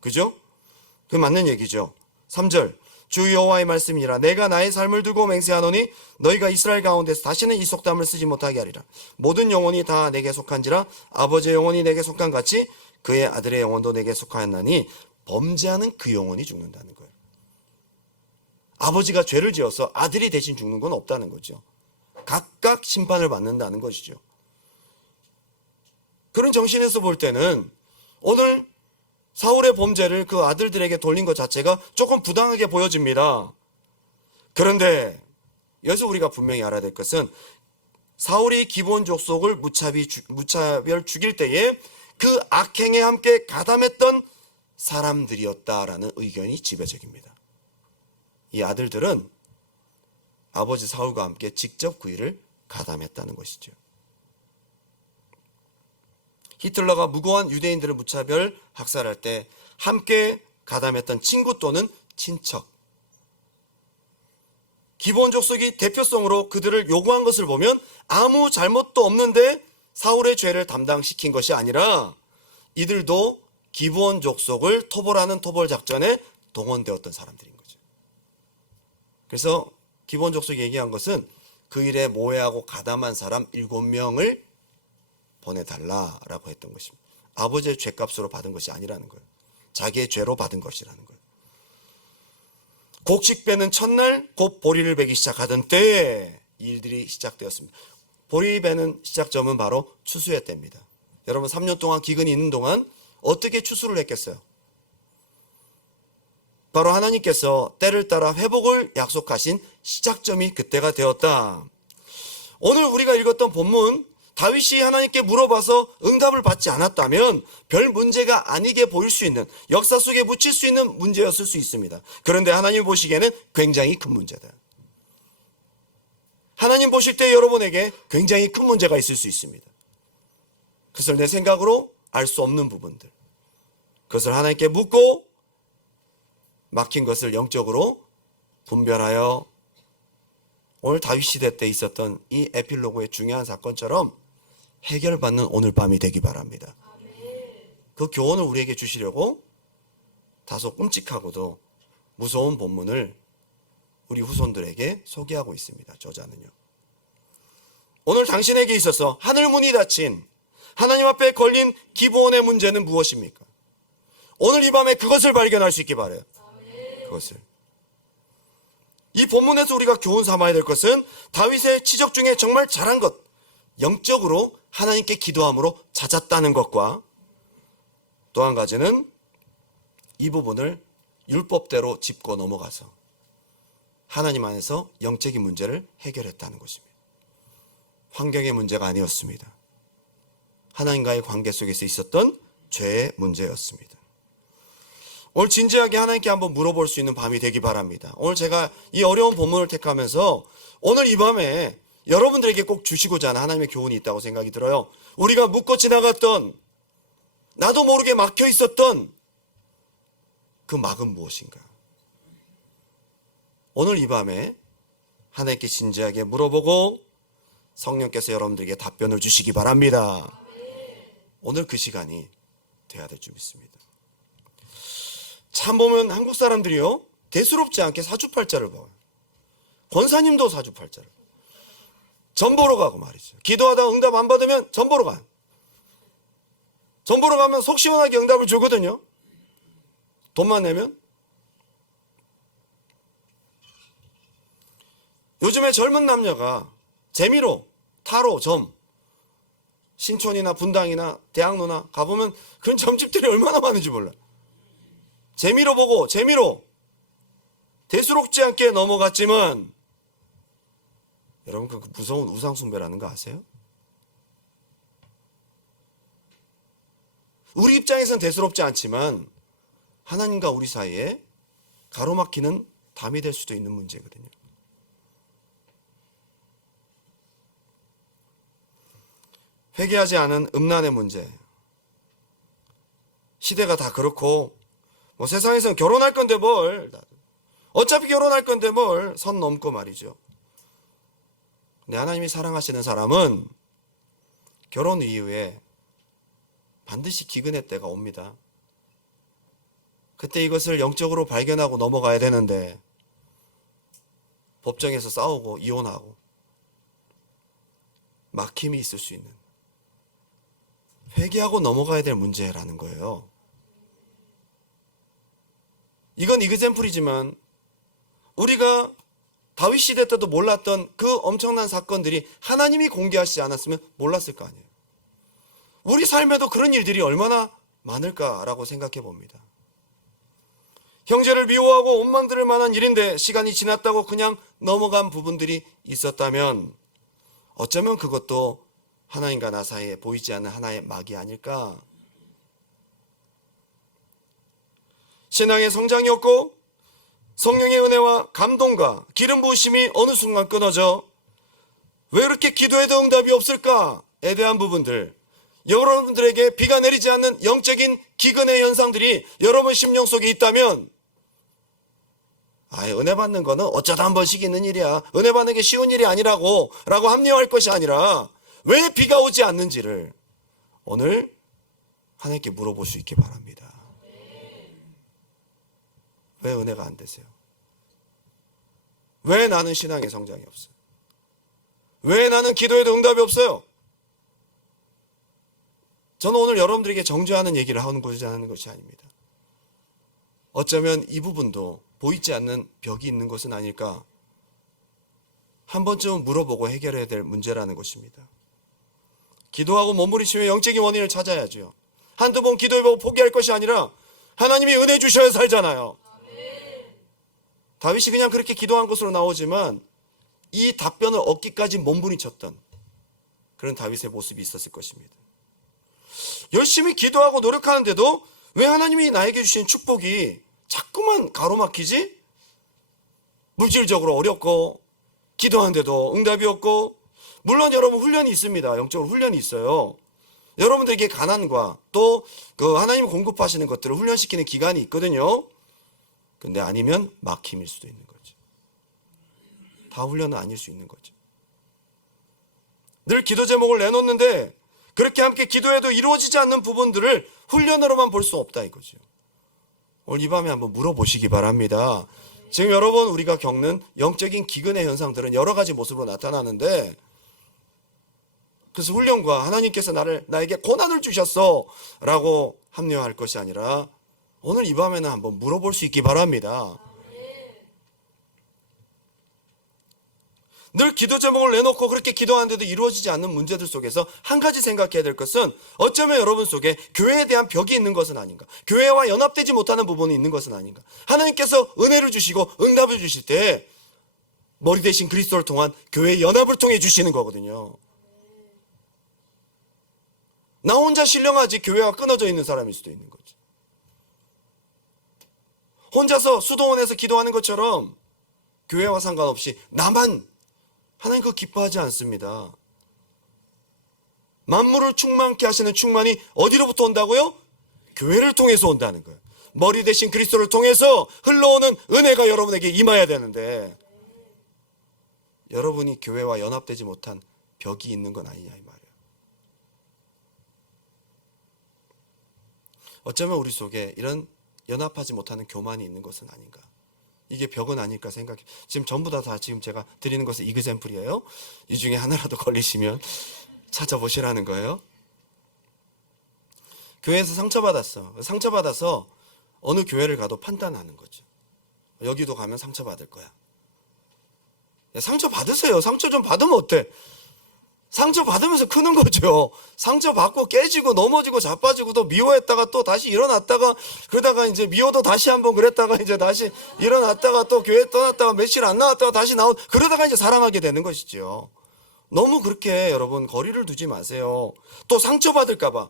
그죠? 그게 맞는 얘기죠. 3절 주 여호와의 말씀이니라 내가 나의 삶을 두고 맹세하노니 너희가 이스라엘 가운데서 다시는 이 속담을 쓰지 못하게 하리라. 모든 영혼이 다 내게 속한지라 아버지의 영혼이 내게 속한 같이 그의 아들의 영혼도 내게 속하였나니 범죄하는 그 영혼이 죽는다는 거예요. 아버지가 죄를 지어서 아들이 대신 죽는 건 없다는 거죠. 각각 심판을 받는다는 것이죠. 그런 정신에서 볼 때는 오늘 사울의 범죄를 그 아들들에게 돌린 것 자체가 조금 부당하게 보여집니다. 그런데 여기서 우리가 분명히 알아야 될 것은 사울이 기브온 족속을 무차별 죽일 때에 그 악행에 함께 가담했던 사람들이었다라는 의견이 지배적입니다. 이 아들들은 아버지 사울과 함께 직접 그 일을 가담했다는 것이죠. 히틀러가 무고한 유대인들을 무차별 학살할 때 함께 가담했던 친구 또는 친척, 기브온 족속이 대표성으로 그들을 요구한 것을 보면 아무 잘못도 없는데 사울의 죄를 담당시킨 것이 아니라 이들도 기브온 족속을 토벌하는 토벌 작전에 동원되었던 사람들인 거죠. 그래서 기브온 족속이 얘기한 것은 그 일에 모해하고 가담한 사람 7명을 보내달라라고 했던 것입니다. 아버지의 죄값으로 받은 것이 아니라는 거예요. 자기의 죄로 받은 것이라는 거예요. 곡식 베는 첫날 곧 보리를 베기 시작하던 때에 이 일들이 시작되었습니다. 보리 베는 시작점은 바로 추수의 때입니다. 여러분 3년 동안 기근이 있는 동안 어떻게 추수를 했겠어요? 바로 하나님께서 때를 따라 회복을 약속하신 시작점이 그때가 되었다. 오늘 우리가 읽었던 본문 다윗이 하나님께 물어봐서 응답을 받지 않았다면 별 문제가 아니게 보일 수 있는, 역사 속에 묻힐 수 있는 문제였을 수 있습니다. 그런데 하나님 보시기에는 굉장히 큰 문제다. 하나님 보실 때 여러분에게 굉장히 큰 문제가 있을 수 있습니다. 그것을 내 생각으로 알 수 없는 부분들, 그것을 하나님께 묻고 막힌 것을 영적으로 분별하여 오늘 다윗 시대 때 있었던 이 에필로그의 중요한 사건처럼 해결받는 오늘 밤이 되기 바랍니다. 그 교훈을 우리에게 주시려고 다소 끔찍하고도 무서운 본문을 우리 후손들에게 소개하고 있습니다. 저자는요. 오늘 당신에게 있어서 하늘문이 닫힌, 하나님 앞에 걸린 기브온의 문제는 무엇입니까? 오늘 이 밤에 그것을 발견할 수 있기 바라요. 그것을. 이 본문에서 우리가 교훈 삼아야 될 것은 다윗의 치적 중에 정말 잘한 것, 영적으로 하나님께 기도함으로 찾았다는 것과 또 한 가지는 이 부분을 율법대로 짚고 넘어가서 하나님 안에서 영적인 문제를 해결했다는 것입니다. 환경의 문제가 아니었습니다. 하나님과의 관계 속에서 있었던 죄의 문제였습니다. 오늘 진지하게 하나님께 한번 물어볼 수 있는 밤이 되기 바랍니다. 오늘 제가 이 어려운 본문을 택하면서 오늘 이 밤에 여러분들에게 꼭 주시고자 하는 하나님의 교훈이 있다고 생각이 들어요. 우리가 묻고 지나갔던, 나도 모르게 막혀 있었던 그 막은 무엇인가? 오늘 이 밤에 하나님께 진지하게 물어보고 성령께서 여러분들에게 답변을 주시기 바랍니다. 오늘 그 시간이 돼야 될 줄 믿습니다. 참 보면 한국 사람들이요, 대수롭지 않게 사주팔자를 봐요. 권사님도 사주팔자를 봐요. 전 보러 가고 말이죠. 기도하다 응답 안 받으면 전 보러 가요. 전 보러 가면 속 시원하게 응답을 주거든요. 돈만 내면. 요즘에 젊은 남녀가 재미로 타로, 점, 신촌이나 분당이나 대학로나 가보면 그런 점집들이 얼마나 많은지 몰라요. 재미로 보고 재미로 대수롭지 않게 넘어갔지만, 여러분 그 무서운 우상숭배라는 거 아세요? 우리 입장에서는 대수롭지 않지만 하나님과 우리 사이에 가로막히는 담이 될 수도 있는 문제거든요. 회개하지 않은 음란의 문제. 시대가 다 그렇고, 뭐 세상에서는 결혼할 건데 뭘, 어차피 결혼할 건데 뭘, 선 넘고 말이죠. 근데 하나님이 사랑하시는 사람은 결혼 이후에 반드시 기근의 때가 옵니다. 그때 이것을 영적으로 발견하고 넘어가야 되는데 법정에서 싸우고 이혼하고 막힘이 있을 수 있는, 회개하고 넘어가야 될 문제라는 거예요. 이건 이그젬플이지만 우리가 다윗 시대 때도 몰랐던 그 엄청난 사건들이 하나님이 공개하시지 않았으면 몰랐을 거 아니에요. 우리 삶에도 그런 일들이 얼마나 많을까라고 생각해 봅니다. 형제를 미워하고 원망들을 만한 일인데 시간이 지났다고 그냥 넘어간 부분들이 있었다면 어쩌면 그것도 하나님과 나 사이에 보이지 않는 하나의 막이 아닐까. 신앙의 성장이 없고 성령의 은혜와 감동과 기름 부으심이 어느 순간 끊어져 왜 이렇게 기도해도 응답이 없을까에 대한 부분들, 여러분들에게 비가 내리지 않는 영적인 기근의 현상들이 여러분 심령 속에 있다면, 은혜 받는 거는 어쩌다 한 번씩 있는 일이야, 은혜 받는 게 쉬운 일이 아니라고 합리화할 것이 아니라 왜 비가 오지 않는지를 오늘 하나님께 물어볼 수 있기 바랍니다. 왜 은혜가 안 되세요? 왜 나는 신앙의 성장이 없어요? 왜 나는 기도해도 응답이 없어요? 저는 오늘 여러분들에게 정죄하는 얘기를 하고자 하는 것이 아닙니다. 어쩌면 이 부분도 보이지 않는 벽이 있는 것은 아닐까, 한 번쯤은 물어보고 해결해야 될 문제라는 것입니다. 기도하고 몸부림치며 영적인 원인을 찾아야죠. 한두 번 기도해보고 포기할 것이 아니라 하나님이 은혜 주셔야 살잖아요. 다윗이 그냥 그렇게 기도한 것으로 나오지만 이 답변을 얻기까지 몸부림쳤던 그런 다윗의 모습이 있었을 것입니다. 열심히 기도하고 노력하는데도 왜 하나님이 나에게 주신 축복이 자꾸만 가로막히지? 물질적으로 어렵고 기도하는데도 응답이 없고, 물론 여러분 훈련이 있습니다. 영적으로 훈련이 있어요. 여러분들에게 가난과 또 그 하나님이 공급하시는 것들을 훈련시키는 기간이 있거든요. 근데 아니면 막힘일 수도 있는 거죠. 다 훈련은 아닐 수 있는 거죠. 늘 기도 제목을 내놓는데 그렇게 함께 기도해도 이루어지지 않는 부분들을 훈련으로만 볼 수 없다 이거죠. 오늘 이 밤에 한번 물어보시기 바랍니다. 지금 여러분 우리가 겪는 영적인 기근의 현상들은 여러 가지 모습으로 나타나는데, 그래서 훈련과 하나님께서 나에게 고난을 주셨어 라고 합리화할 것이 아니라 오늘 이 밤에는 한번 물어볼 수 있기 바랍니다. 늘 기도 제목을 내놓고 그렇게 기도하는데도 이루어지지 않는 문제들 속에서 한 가지 생각해야 될 것은 어쩌면 여러분 속에 교회에 대한 벽이 있는 것은 아닌가, 교회와 연합되지 못하는 부분이 있는 것은 아닌가. 하나님께서 은혜를 주시고 응답을 주실 때 머리 대신 그리스도를 통한 교회의 연합을 통해 주시는 거거든요. 나 혼자 신령하지 교회와 끊어져 있는 사람일 수도 있는 거죠. 혼자서 수도원에서 기도하는 것처럼 교회와 상관없이 나만, 하나님 그거 기뻐하지 않습니다. 만물을 충만케 하시는 충만이 어디로부터 온다고요? 교회를 통해서 온다는 거예요. 머리 대신 그리스도를 통해서 흘러오는 은혜가 여러분에게 임해야 되는데 여러분이 교회와 연합되지 못한 벽이 있는 건 아니냐 이 말이에요. 어쩌면 우리 속에 이런 연합하지 못하는 교만이 있는 것은 아닌가. 이게 벽은 아닐까 생각해. 지금 전부 다 지금 제가 드리는 것은 이그젬플이에요. 이 중에 하나라도 걸리시면 찾아보시라는 거예요. 교회에서 상처받았어. 상처받아서 어느 교회를 가도 판단하는 거죠. 여기도 가면 상처받을 거야. 상처 받으세요. 상처 좀 받으면 어때? 상처 받으면서 크는 거죠. 상처 받고 깨지고 넘어지고 자빠지고 또 미워했다가 또 다시 일어났다가 그러다가 이제 미워도 다시 한번 그랬다가 이제 다시 일어났다가 또 교회 떠났다가 며칠 안 나왔다가 다시 그러다가 이제 사랑하게 되는 것이죠. 너무 그렇게 여러분 거리를 두지 마세요. 또 상처받을까봐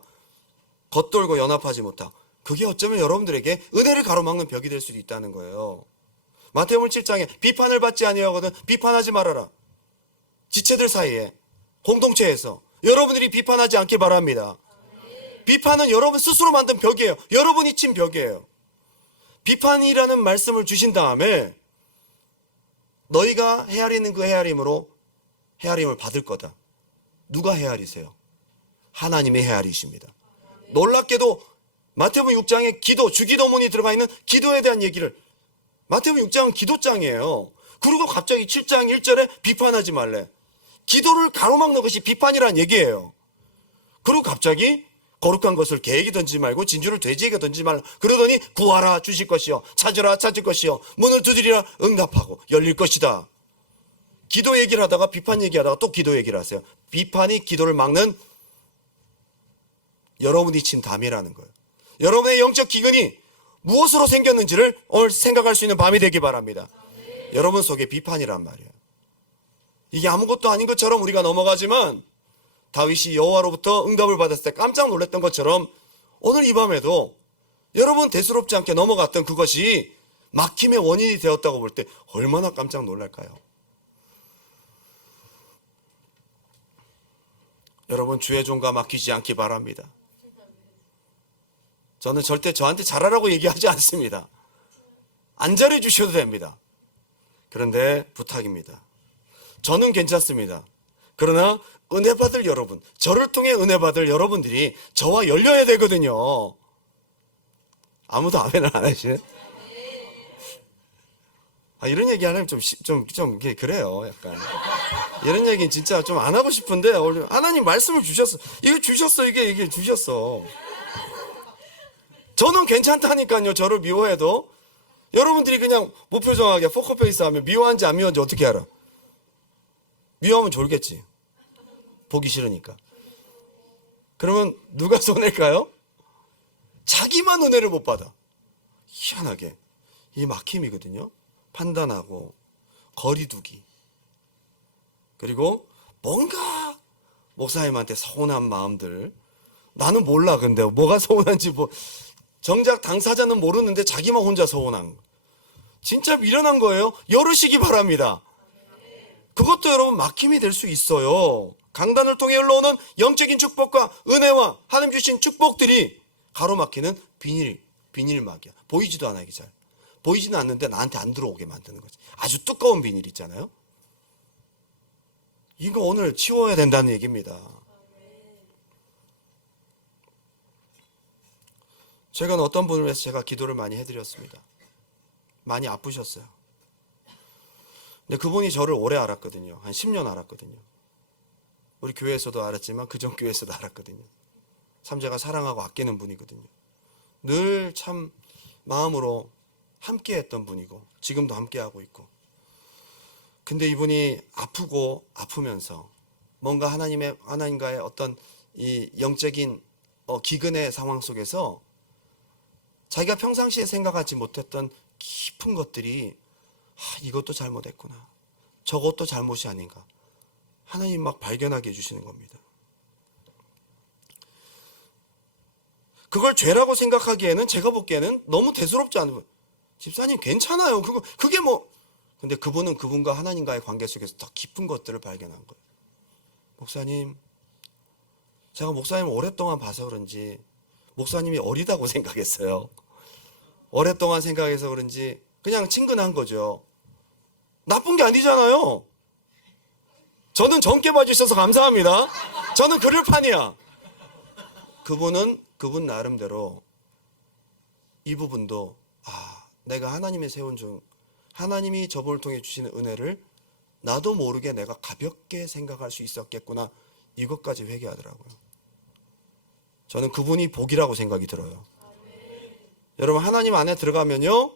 겉돌고 연합하지 못하고 그게 어쩌면 여러분들에게 은혜를 가로막는 벽이 될 수도 있다는 거예요. 마태복음 7장에 비판을 받지 아니하거든 비판하지 말아라. 지체들 사이에 공동체에서 여러분들이 비판하지 않길 바랍니다. 비판은 여러분 스스로 만든 벽이에요. 여러분이 친 벽이에요. 비판이라는 말씀을 주신 다음에 너희가 헤아리는 그 헤아림으로 헤아림을 받을 거다. 누가 헤아리세요? 하나님의 헤아리십니다. 놀랍게도 마태복음 6장에 기도, 주기도문이 들어가 있는 기도에 대한 얘기를, 마태복음 6장은 기도장이에요. 그리고 갑자기 7장 1절에 비판하지 말래. 기도를 가로막는 것이 비판이란 얘기예요. 그리고 갑자기 거룩한 것을 개에게 던지지 말고 진주를 돼지에게 던지지 말라. 그러더니 구하라 주실 것이요 찾으라 찾을 것이요 문을 두드리라 응답하고 열릴 것이다. 기도 얘기를 하다가 비판 얘기하다가 또 기도 얘기를 하세요. 비판이 기도를 막는 여러분이 친 담이라는 거예요. 여러분의 영적 기근이 무엇으로 생겼는지를 오늘 생각할 수 있는 밤이 되기 바랍니다. 여러분 속에 비판이란 말이에요. 이게 아무것도 아닌 것처럼 우리가 넘어가지만 다윗이 여호와로부터 응답을 받았을 때 깜짝 놀랐던 것처럼 오늘 이 밤에도 여러분 대수롭지 않게 넘어갔던 그것이 막힘의 원인이 되었다고 볼 때 얼마나 깜짝 놀랄까요? 여러분 주의 종과 막히지 않기 바랍니다. 저는 절대 저한테 잘하라고 얘기하지 않습니다. 안 잘해 주셔도 됩니다. 그런데 부탁입니다. 저는 괜찮습니다. 그러나 은혜 받을 여러분, 저를 통해 은혜 받을 여러분들이 저와 열려야 되거든요. 아무도 아멘을 안 하시네. 이런 얘기 하려면 좀 그래요. 약간 이런 얘기는 진짜 좀 안 하고 싶은데 하나님 말씀을 주셨어. 이거 주셨어. 이게 주셨어. 저는 괜찮다니까요. 저를 미워해도 여러분들이 그냥 무표정하게 포커페이스 하면 미워한지 안 미워한지 어떻게 알아? 미워하면 졸겠지. 보기 싫으니까. 그러면 누가 손해일까요? 자기만 은혜를 못 받아. 희한하게 이 막힘이거든요. 판단하고 거리두기, 그리고 뭔가 목사님한테 서운한 마음들, 나는 몰라. 근데 뭐가 서운한지 정작 당사자는 모르는데 자기만 혼자 서운한 거. 진짜 미련한 거예요. 열으시기 바랍니다. 그것도 여러분 막힘이 될 수 있어요. 강단을 통해 흘러오는 영적인 축복과 은혜와 하나님 주신 축복들이 가로막히는 비닐막이야. 보이지도 않아. 이게 잘 보이지는 않는데 나한테 안 들어오게 만드는 거지. 아주 두꺼운 비닐 있잖아요. 이거 오늘 치워야 된다는 얘기입니다. 최근 어떤 분을 위해서 제가 기도를 많이 해드렸습니다. 많이 아프셨어요. 근데 그분이 저를 오래 알았거든요. 한 10년 알았거든요. 우리 교회에서도 알았지만 그전 교회에서도 알았거든요. 참 제가 사랑하고 아끼는 분이거든요. 늘 참 마음으로 함께 했던 분이고 지금도 함께 하고 있고, 근데 이분이 아프고 아프면서 뭔가 하나님과의 어떤 이 영적인 기근의 상황 속에서 자기가 평상시에 생각하지 못했던 깊은 것들이 이것도 잘못했구나, 저것도 잘못이 아닌가, 하나님 막 발견하게 해주시는 겁니다. 그걸 죄라고 생각하기에는, 제가 보기에는 너무 대수롭지 않은 거예요. 집사님 괜찮아요, 그게 뭐. 근데 그분은 그분과 하나님과의 관계 속에서 더 깊은 것들을 발견한 거예요. 목사님, 제가 목사님 오랫동안 봐서 그런지 목사님이 어리다고 생각했어요. 오랫동안 생각해서 그런지 그냥 친근한 거죠. 나쁜 게 아니잖아요. 저는 젊게 봐주셔서 감사합니다. 저는 그럴 판이야. 그분은 그분 나름대로 이 부분도 내가 하나님의 세운 중, 하나님이 저분을 통해 주시는 은혜를 나도 모르게 내가 가볍게 생각할 수 있었겠구나, 이것까지 회개하더라고요. 저는 그분이 복이라고 생각이 들어요. 여러분, 하나님 안에 들어가면요,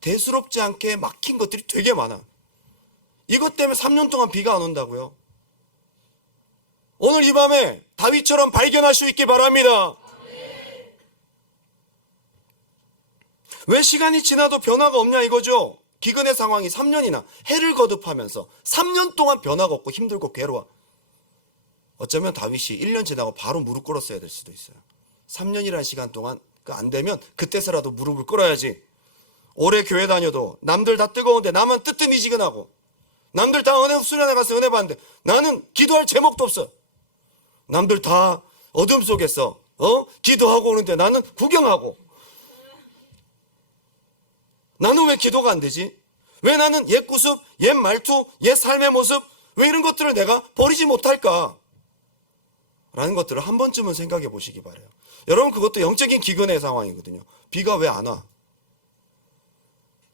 대수롭지 않게 막힌 것들이 되게 많아. 이것 때문에 3년 동안 비가 안 온다고요. 오늘 이 밤에 다윗처럼 발견할 수 있기 바랍니다. 왜 시간이 지나도 변화가 없냐 이거죠. 기근의 상황이 3년이나 해를 거듭하면서 3년 동안 변화가 없고 힘들고 괴로워. 어쩌면 다윗이 1년 지나고 바로 무릎 꿇었어야 될 수도 있어요. 3년이라는 시간 동안 안 되면 그때서라도 무릎을 꿇어야지. 오래 교회 다녀도 남들 다 뜨거운데 나만 뜨뜻미지근하고, 남들 다 은혜 수련회 가서 은혜 받는데 나는 기도할 제목도 없어. 남들 다 어둠 속에서 기도하고 오는데 나는 구경하고. 나는 왜 기도가 안 되지? 왜 나는 옛 구습, 옛 말투, 옛 삶의 모습, 왜 이런 것들을 내가 버리지 못할까? 라는 것들을 한 번쯤은 생각해 보시기 바라요. 여러분, 그것도 영적인 기근의 상황이거든요. 비가 왜 안 와?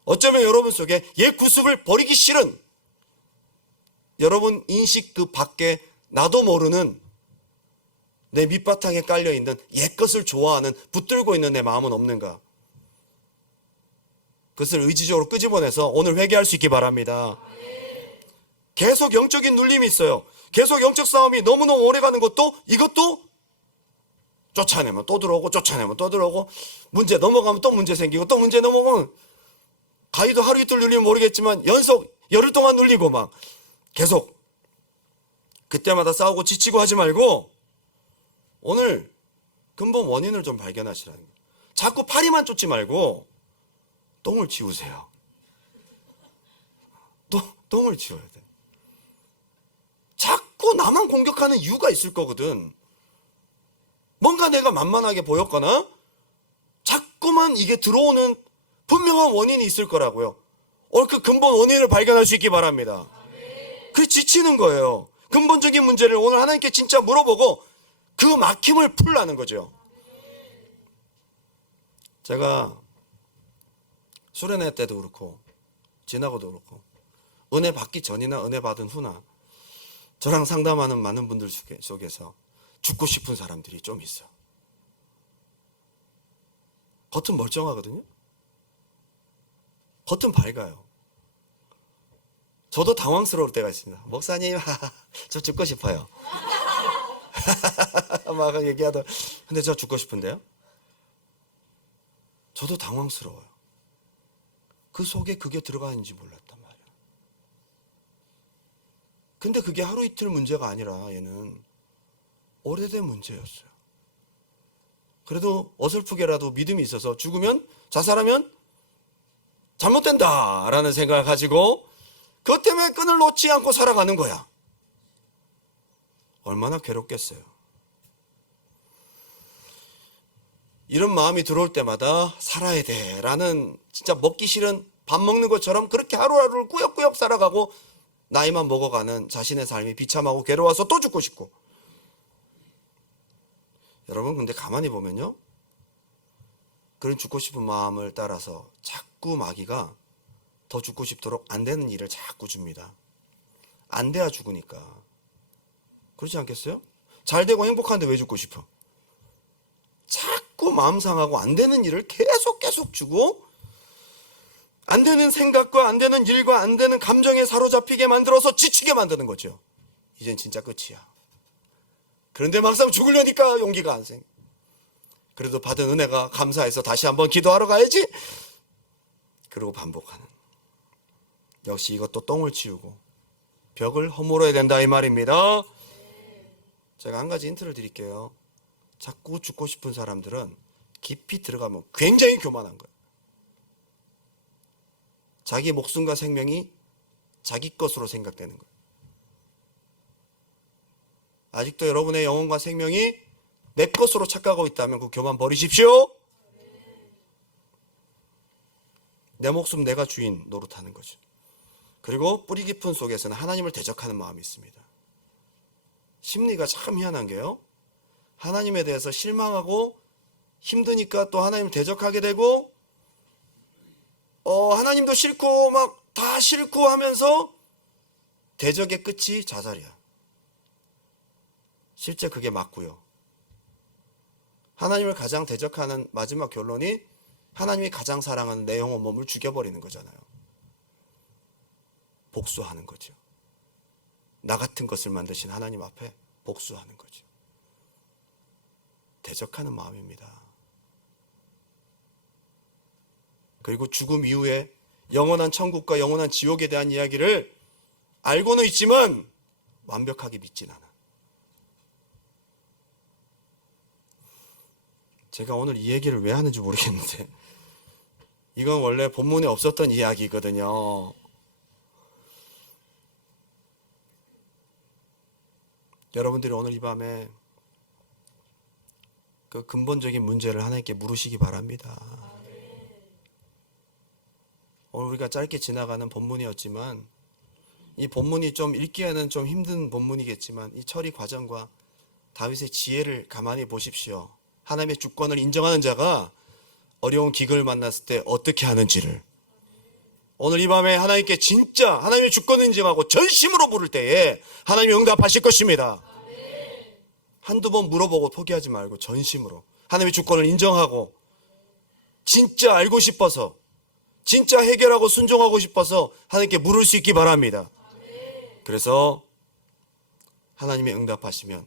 어쩌면 여러분 속에 옛 구습을 버리기 싫은, 여러분 인식 그 밖에 나도 모르는 내 밑바탕에 깔려있는 옛 것을 좋아하는, 붙들고 있는 내 마음은 없는가? 그것을 의지적으로 끄집어내서 오늘 회개할 수 있기 바랍니다. 계속 영적인 눌림이 있어요. 계속 영적 싸움이 너무너무 오래 가는 것도, 이것도 쫓아내면 또 들어오고, 쫓아내면 또 들어오고, 문제 넘어가면 또 문제 생기고, 또 문제 넘어가면, 가위도 하루 이틀 눌리면 모르겠지만 연속 열흘 동안 눌리고, 막 계속 그때마다 싸우고 지치고 하지 말고 오늘 근본 원인을 좀 발견하시라는 거예요. 자꾸 파리만 쫓지 말고 똥을 치우세요. 똥을 치워야 돼. 자꾸 나만 공격하는 이유가 있을 거거든. 뭔가 내가 만만하게 보였거나 자꾸만 이게 들어오는 분명한 원인이 있을 거라고요. 그 근본 원인을 발견할 수 있기 바랍니다. 그게 지치는 거예요. 근본적인 문제를 오늘 하나님께 진짜 물어보고 그 막힘을 풀라는 거죠. 제가 수련회 때도 그렇고 지나고도 그렇고 은혜 받기 전이나 은혜 받은 후나 저랑 상담하는 많은 분들 속에서 죽고 싶은 사람들이 좀 있어. 겉은 멀쩡하거든요. 겉은 밝아요. 저도 당황스러울 때가 있습니다. 목사님, 저 죽고 싶어요. 막 얘기하다. 근데 저 죽고 싶은데요? 저도 당황스러워요. 그 속에 그게 들어가는지 몰랐단 말이에요. 근데 그게 하루 이틀 문제가 아니라 얘는 오래된 문제였어요. 그래도 어설프게라도 믿음이 있어서 죽으면, 자살하면 잘못된다라는 생각을 가지고 그것 때문에 끈을 놓지 않고 살아가는 거야. 얼마나 괴롭겠어요. 이런 마음이 들어올 때마다 살아야 돼 라는, 진짜 먹기 싫은 밥 먹는 것처럼 그렇게 하루하루를 꾸역꾸역 살아가고 나이만 먹어가는 자신의 삶이 비참하고 괴로워서 또 죽고 싶고. 여러분, 근데 가만히 보면요, 그런 죽고 싶은 마음을 따라서 자꾸 마귀가 더 죽고 싶도록 안 되는 일을 자꾸 줍니다. 안 돼야 죽으니까. 그렇지 않겠어요? 잘 되고 행복한데 왜 죽고 싶어? 자꾸 마음 상하고 안 되는 일을 계속 주고 안 되는 생각과 안 되는 일과 안 되는 감정에 사로잡히게 만들어서 지치게 만드는 거죠. 이젠 진짜 끝이야. 그런데 막상 죽으려니까 용기가 안 생. 그래도 받은 은혜가 감사해서 다시 한번 기도하러 가야지. 그리고 반복하는. 역시 이것도 똥을 치우고 벽을 허물어야 된다 이 말입니다. 제가 한 가지 힌트를 드릴게요. 자꾸 죽고 싶은 사람들은 깊이 들어가면 굉장히 교만한 거예요. 자기 목숨과 생명이 자기 것으로 생각되는 거예요. 아직도 여러분의 영혼과 생명이 내 것으로 착각하고 있다면 그 교만 버리십시오. 내 목숨 내가 주인 노릇하는 거죠. 그리고 뿌리 깊은 속에서는 하나님을 대적하는 마음이 있습니다. 심리가 참 희한한 게요. 하나님에 대해서 실망하고 힘드니까 또 하나님을 대적하게 되고 하나님도 싫고 막 다 싫고 하면서 대적의 끝이 자살이야. 실제 그게 맞고요. 하나님을 가장 대적하는 마지막 결론이 하나님이 가장 사랑하는 내 영혼 몸을 죽여버리는 거잖아요. 복수하는 거죠. 나 같은 것을 만드신 하나님 앞에 복수하는 거죠. 대적하는 마음입니다. 그리고 죽음 이후에 영원한 천국과 영원한 지옥에 대한 이야기를 알고는 있지만 완벽하게 믿진 않아. 제가 오늘 이 얘기를 왜 하는지 모르겠는데 이건 원래 본문에 없었던 이야기거든요. 여러분들이 오늘 이 밤에 그 근본적인 문제를 하나님께 물으시기 바랍니다. 오늘 우리가 짧게 지나가는 본문이었지만 이 본문이 좀 읽기에는 좀 힘든 본문이겠지만 이 처리 과정과 다윗의 지혜를 가만히 보십시오. 하나님의 주권을 인정하는 자가 어려운 기근을 만났을 때 어떻게 하는지를 오늘 이 밤에 하나님께 진짜 하나님의 주권을 인정하고 전심으로 물을 때에 하나님이 응답하실 것입니다. 한두 번 물어보고 포기하지 말고 전심으로 하나님의 주권을 인정하고 진짜 알고 싶어서 진짜 해결하고 순종하고 싶어서 하나님께 물을 수 있기 바랍니다. 그래서 하나님의 응답하시면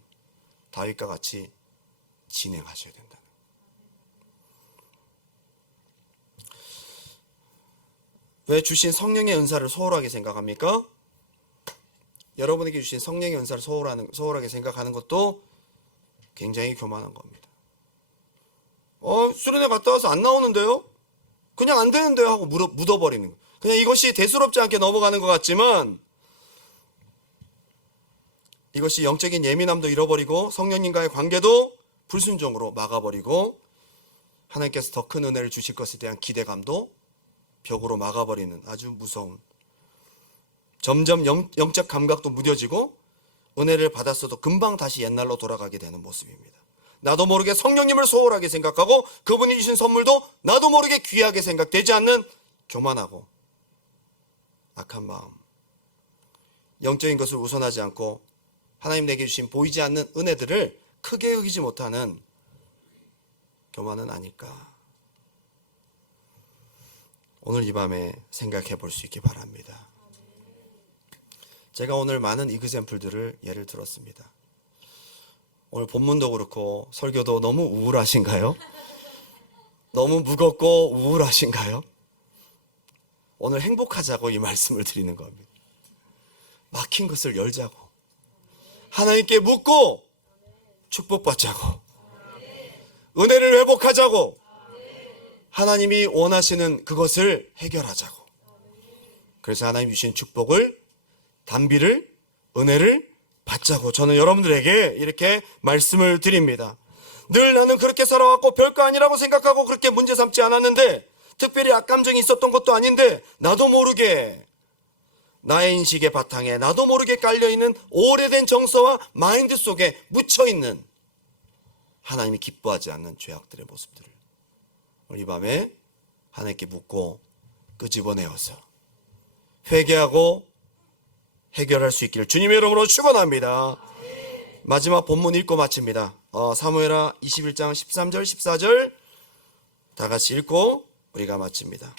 다윗과 같이 진행하셔야 된다. 왜 주신 성령의 은사를 소홀하게 생각합니까? 여러분에게 주신 성령의 은사를 소홀하게 생각하는 것도 굉장히 교만한 겁니다. 수련회 갔다 와서 안 나오는데요? 그냥 안 되는데요? 하고 묻어버리는 거예요. 그냥 이것이 대수롭지 않게 넘어가는 것 같지만 이것이 영적인 예민함도 잃어버리고 성령님과의 관계도 불순종으로 막아버리고 하나님께서 더 큰 은혜를 주실 것에 대한 기대감도 벽으로 막아버리는 아주 무서운, 점점 영적 감각도 무뎌지고 은혜를 받았어도 금방 다시 옛날로 돌아가게 되는 모습입니다. 나도 모르게 성령님을 소홀하게 생각하고 그분이 주신 선물도 나도 모르게 귀하게 생각되지 않는 교만하고 악한 마음, 영적인 것을 우선하지 않고 하나님 내게 주신 보이지 않는 은혜들을 크게 여기지 못하는 교만은 아닐까. 오늘 이 밤에 생각해 볼 수 있기 바랍니다. 제가 오늘 많은 이그젬플들을 예를 들었습니다. 오늘 본문도 그렇고 설교도 너무 우울하신가요? 너무 무겁고 우울하신가요? 오늘 행복하자고 이 말씀을 드리는 겁니다. 막힌 것을 열자고, 하나님께 묻고 축복받자고, 은혜를 회복하자고, 하나님이 원하시는 그것을 해결하자고. 그래서 하나님 주신 축복을, 단비를, 은혜를 받자고 저는 여러분들에게 이렇게 말씀을 드립니다. 늘 나는 그렇게 살아왔고 별거 아니라고 생각하고 그렇게 문제 삼지 않았는데, 특별히 악감정이 있었던 것도 아닌데 나도 모르게 나의 인식의 바탕에 나도 모르게 깔려있는 오래된 정서와 마인드 속에 묻혀있는 하나님이 기뻐하지 않는 죄악들의 모습들을 이 밤에 하나님께 묻고 끄집어내어서 회개하고 해결할 수 있기를 주님의 이름으로 축원합니다. 마지막 본문 읽고 마칩니다. 사무엘하 21장 13절 14절 다 같이 읽고 우리가 마칩니다.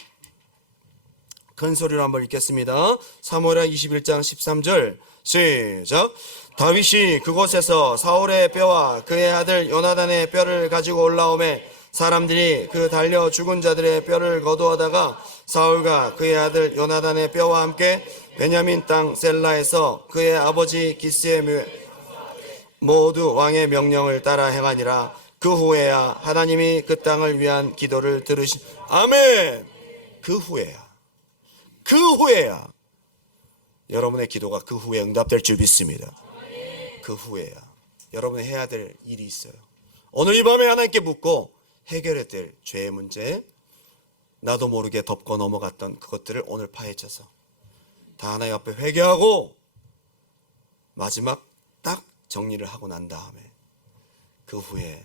큰 소리로 한번 읽겠습니다. 사무엘하 21장 13절 시작. 다윗이 그곳에서 사울의 뼈와 그의 아들 요나단의 뼈를 가지고 올라오매 사람들이 그 달려 죽은 자들의 뼈를 거두어다가 사울과 그의 아들 요나단의 뼈와 함께 베냐민 땅 셀라에서 그의 아버지 기스의 묘에 모두 왕의 명령을 따라 행하니라. 그 후에야 하나님이 그 땅을 위한 기도를 들으시. 아멘. 그 후에야 여러분의 기도가 그 후에 응답될 줄 믿습니다. 그 후에야 여러분이 해야 될 일이 있어요. 오늘 이 밤에 하나님께 묻고 해결해야 될 죄의 문제, 나도 모르게 덮고 넘어갔던 그것들을 오늘 파헤쳐서 다 하나님 앞에 회개하고 마지막 딱 정리를 하고 난 다음에 그 후에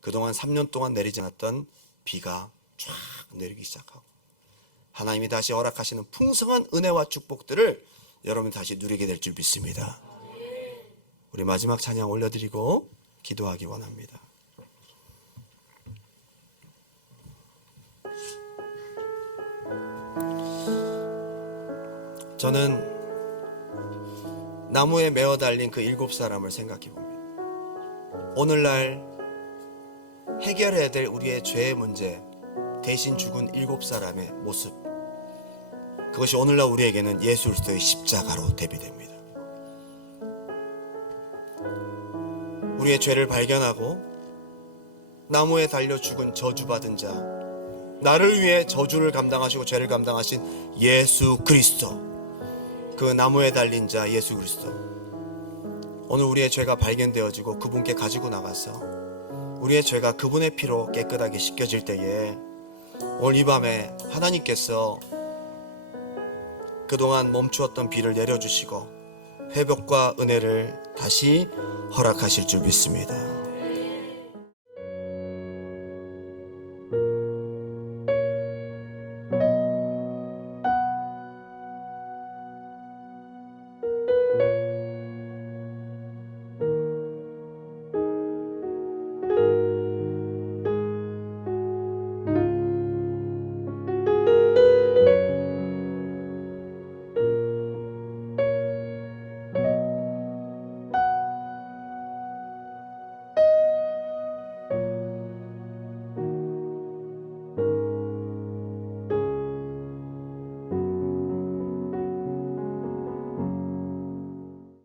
그동안 3년 동안 내리지 않았던 비가 쫙 내리기 시작하고 하나님이 다시 허락하시는 풍성한 은혜와 축복들을 여러분 다시 누리게 될 줄 믿습니다. 우리 마지막 찬양 올려드리고 기도하기 원합니다. 저는 나무에 매어 달린 그 7사람을 생각해 봅니다. 오늘날 해결해야 될 우리의 죄의 문제, 대신 죽은 7사람의 모습, 그것이 오늘날 우리에게는 예수 그리스도의 십자가로 대비됩니다. 우리의 죄를 발견하고 나무에 달려 죽은 저주받은 자, 나를 위해 저주를 감당하시고 죄를 감당하신 예수 그리스도, 그 나무에 달린 자 예수 그리스도, 오늘 우리의 죄가 발견되어지고 그분께 가지고 나가서 우리의 죄가 그분의 피로 깨끗하게 씻겨질 때에 오늘 이 밤에 하나님께서 그동안 멈추었던 비를 내려주시고 회복과 은혜를 다시 허락하실 줄 믿습니다.